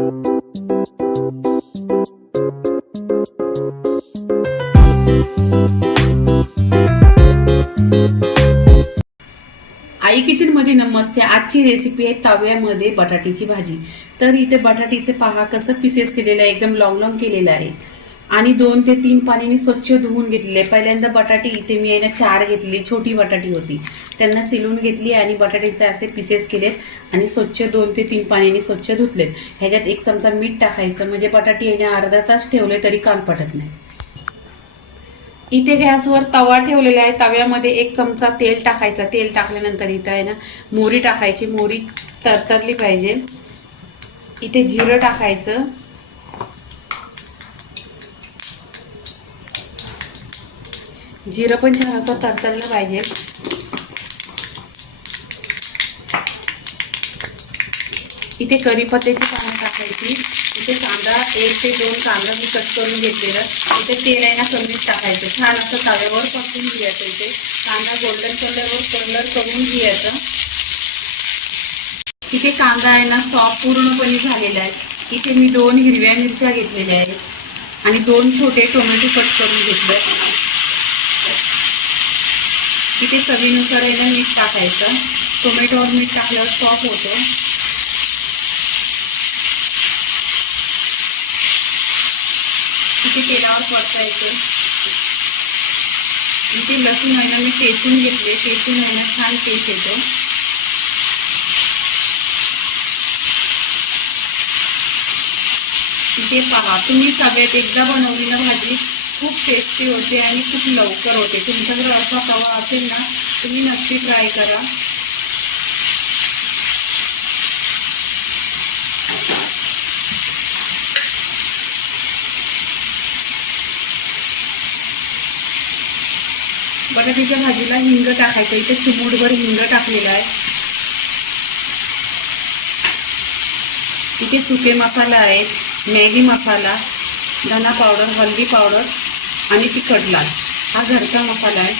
आई kitchen मध्ये नमस्ते। आजची recipe आहे तव्यामध्ये बटाट्याची भाजी। तर इथे बटाट्याचे पहा कसं पीसेस केलेले आहे, एकदम लॉंग लॉंग केलेलं आहे आणि 2 ते 3 पाण्याने स्वच्छ धुवून घेतलेले। पहिल्यांदा बटाटे इथे मी आहे ना 4 घेतली, छोटी बटाटी होती, त्यांना सिलून घेतली आणि बटाट्याचे असे पीसेस केलेत आणि स्वच्छ 2 ते 3 पाण्याने स्वच्छ धुतलेत। ह्याच्यात 1 चमचा मीठ टाकायचं, म्हणजे बटाटे आहे ना अर्धा तास ठेवले तरी काल पडत नाही। इथे गॅसवर तवा ठेवलेला आहे, तव्यामध्ये 1 चमचा तेल टाकायचा। तेल टाकल्यानंतर इथे आहे ना मोहरी टाकायची, मोहरी तरतरली पाहिजे। इथे जिरं टाकायचं, जिरं पण छान असं तरतरलं पाहिजे। इथे कढीपत्त्याची पानं टाकायची। इथे कांदा 1 ते 2 कांदा मी कट करून घेतलेला। इथे तेल आहे ना कमीच टाकायचं, छान असं तव्यावर परतून घ्यायचं। इथे कांदा गोल्डन कलर करून घ्यायचा। इथे कांदा आहे ना सॉफ्ट पूर्णपणे झालेला आहे। इथे मी 2 हिरव्या मिरच्या घेतलेल्या आहेत आणि 2 छोटे टोमॅटो कट करून घेतले। इथे चवीनुसार आहे ना मीठ टाकायचं, टोमॅटोवर मीठ टाकल्यावर सॉफ्ट होतं। इथे तेलावर परतायचं। इथे लसूण आहे ना मी ठेचून घेतले, ठेचून आहे ना छान टेस्ट येतो। इथे पहा, तुम्ही तव्यात एकदा बनवलेली भाजी खूप टेस्टी होते आणि खूप लवकर होते। तुमच्याकडे असा तवा असेल ना तुम्ही नक्की ट्राय करा। बटाट्याच्या भाजीला हिंग टाकायचं, इथे चिमूटभर हिंग टाकलेला आहे। इथे सुके मसाला आहेत, मॅगी मसाला, धना पावडर, हळदी पावडर आणि तिखट लाल, हा घरचा मसाला आहे।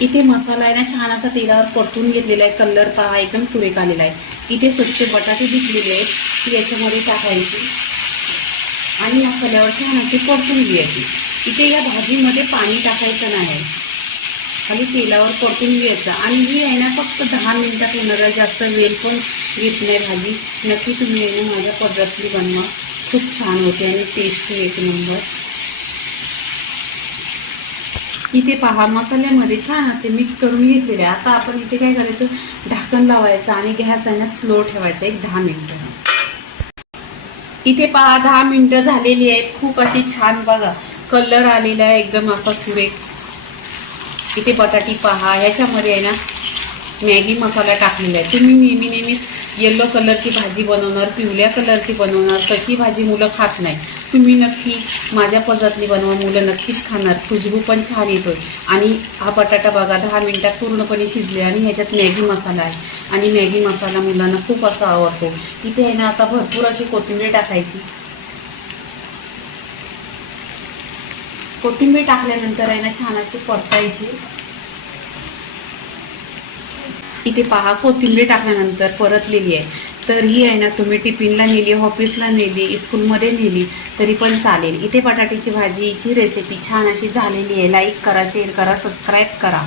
इथे मसाला आहे ना छान असा तेलावर परतून घेतलेला आहे, कलर पहा एकदम सुरेख आलेला आहे। इथे स्वच्छ बटाटे धुतलेले आहेत, ती याच्यामध्ये टाकायची आणि मसाल्यावर छान असे परतून घ्यायची। इथे या भाजीमध्ये पाणी टाकायचं नाही, खाली तेलावर परतून घ्यायचं आणि ही आहे ना फक्त 10 मिनिटात होणार आहे, जास्त वेळ पण घेत नाही भाजी। नक्की तुम्ही आहे ना माझ्या पद्धतीने बनवा, खूप छान होते आणि टेस्टी 1 नंबर। इथे पहा मसाल्यामध्ये छान असे मिक्स करून घेतलेले। आता आपण इथे काय करायचं, ढाकण लावायचं आणि गॅस आहे ना स्लो ठेवायचा 10 मिनिटं। इथे पहा 10 मिनिटं झालेली आहेत, खूप अशी छान बघा कलर आलेला आहे, एकदम असा सुरेख। इथे बटाटी पहा, ह्याच्यामध्ये आहे ना मॅगी मसाला टाकलेला आहे। तुम्ही नेहमीच येलो कलरची भाजी बनवणार, पिवळ्या कलरची बनवणार, तशी भाजी मुलं खात नाही। तुम्ही नक्की माझ्या पद्धतीने बनवा, मुलं नक्कीच खाणार, खुशबू पण छान येतोय। आणि हा बटाटा बघा 10 मिनिटात पूर्णपणे शिजले आणि ह्याच्यात मॅगी मसाला आहे आणि मॅगी मसाला मुलांना खूप असा आवडतो। इथे आहे ना आता भरपूर अशी कोथिंबीर टाकायची। कोथिंबीर टाकल्यानंतर आहे ना छान अशी परतायची। इथे पहा कोथिंबीर टाकल्यानंतर परतलेली आहे, तर ही आहे ना तुम्ही टिफिनला नेली, ऑफिसला नेली, स्कूलमध्ये नेली तरी पण चालेल। इथे बटाट्याची भाजीची रेसिपी छान अशी झालेली आहे। लाईक करा, शेअर करा, सबस्क्राईब करा।